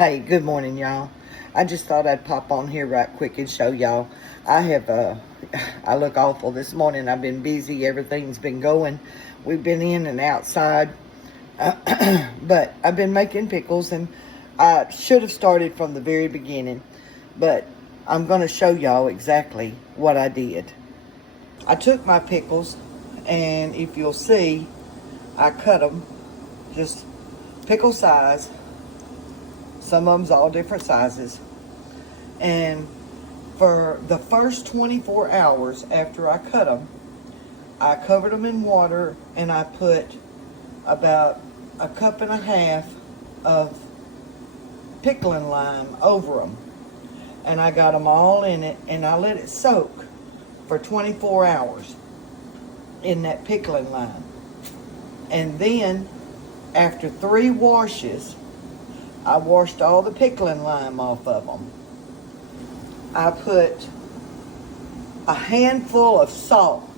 Hey, good morning, y'all. I just thought I'd pop on here right quick and show y'all. I look awful this morning. I've been busy. Everything's been going. We've been in and outside. But I've been making pickles, and I should have started from the very beginning. But I'm going to show y'all exactly what I did. I took my pickles, and if you'll see, I cut them just pickle size. Some of them's all different sizes. And for the first 24 hours after I cut them, I covered them in water and I put about a cup and a half of pickling lime over them. And I got them all in it, and I let it soak for 24 hours in that pickling lime. And then after 3 washes, I washed all the pickling lime off of them. I put a handful of salt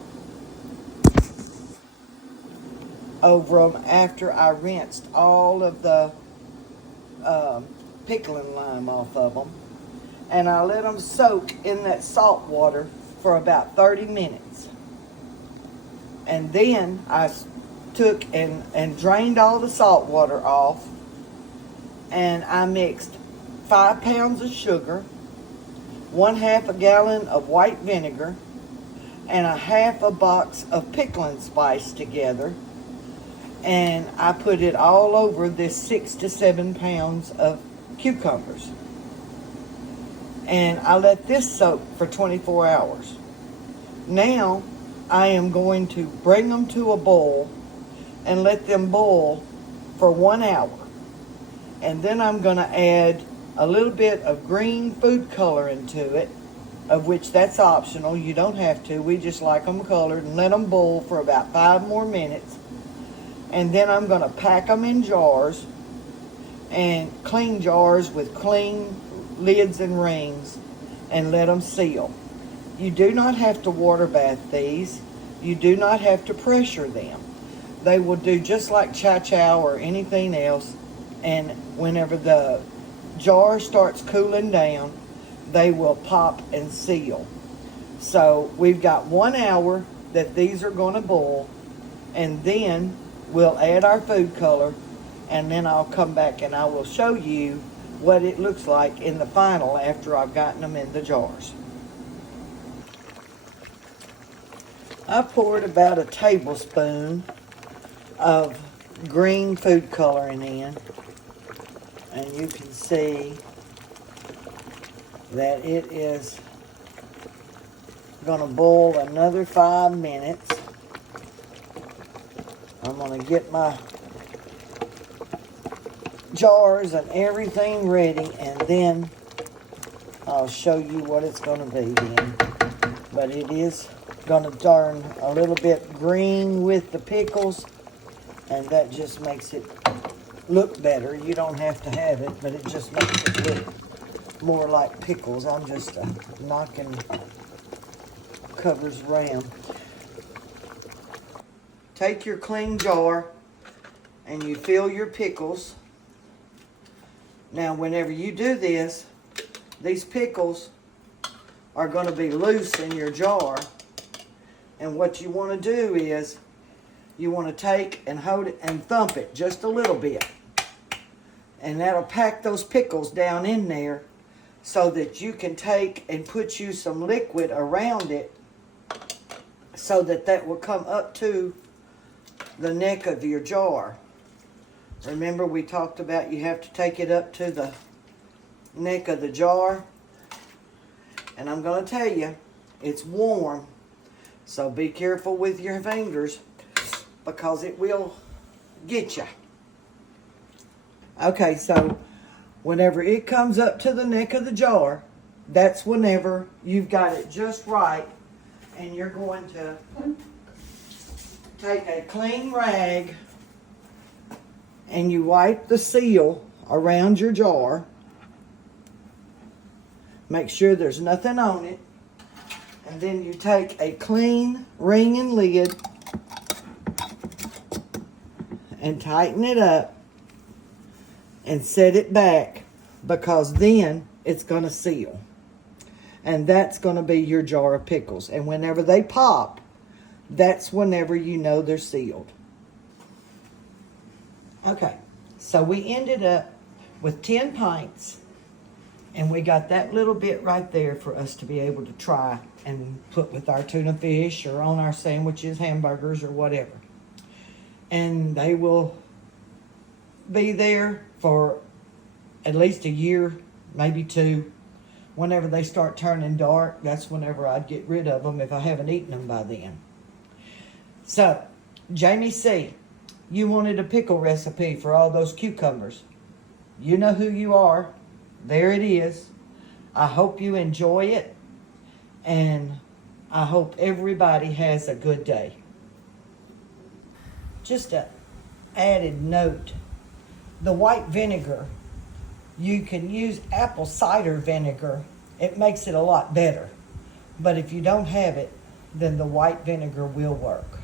over them after I rinsed all of the pickling lime off of them. And I let them soak in that salt water for about 30 minutes. And then I took and drained all the salt water off. And I mixed 5 pounds of sugar, 1/2 gallon of white vinegar, and a half a box of pickling spice together. And I put it all over this 6 to 7 pounds of cucumbers. And I let this soak for 24 hours. Now I am going to bring them to a boil and let them boil for 1 hour. And then I'm going to add a little bit of green food coloring to it, of which that's optional. You don't have to. We just like them colored, and let them boil for about 5 more minutes. And then I'm going to pack them in jars, and clean jars with clean lids and rings, and let them seal. You do not have to water bath these. You do not have to pressure them. They will do just like chow or anything else. And whenever the jar starts cooling down, they will pop and seal. So we've got 1 hour that these are going to boil, and then we'll add our food color, and then I'll come back and I will show you what it looks like in the final after I've gotten them in the jars. I poured about a tablespoon of green food coloring in. And you can see that it is going to boil another 5 minutes. I'm going to get my jars and everything ready, and then I'll show you what it's going to be then. But it is going to turn a little bit green with the pickles, and that just makes it look better. You don't have to have it, but it just makes it look more like pickles. I'm just knocking covers around. Take your clean jar and you fill your pickles. Now, whenever you do this, these pickles are going to be loose in your jar, and what you want to do is you want to take and hold it and thump it just a little bit. And that'll pack those pickles down in there so that you can take and put you some liquid around it so that that will come up to the neck of your jar. Remember, we talked about you have to take it up to the neck of the jar. And I'm going to tell you, it's warm. So be careful with your fingers, because it will get you. Okay, so whenever it comes up to the neck of the jar, that's whenever you've got it just right, and you're going to take a clean rag and you wipe the seal around your jar. Make sure there's nothing on it. And then you take a clean ring and lid and tighten it up and set it back because then it's going to seal. And that's going to be your jar of pickles. And whenever they pop, that's whenever you know they're sealed. Okay, so we ended up with 10 pints, and we got that little bit right there for us to be able to try and put with our tuna fish or on our sandwiches, hamburgers, or whatever. And they will be there for at least a year, maybe 2. Whenever they start turning dark, that's whenever I'd get rid of them if I haven't eaten them by then. So, Jamie C., you wanted a pickle recipe for all those cucumbers. You know who you are. There it is. I hope you enjoy it, and I hope everybody has a good day. Just an added note, the white vinegar, you can use apple cider vinegar. It makes it a lot better. But if you don't have it, then the white vinegar will work.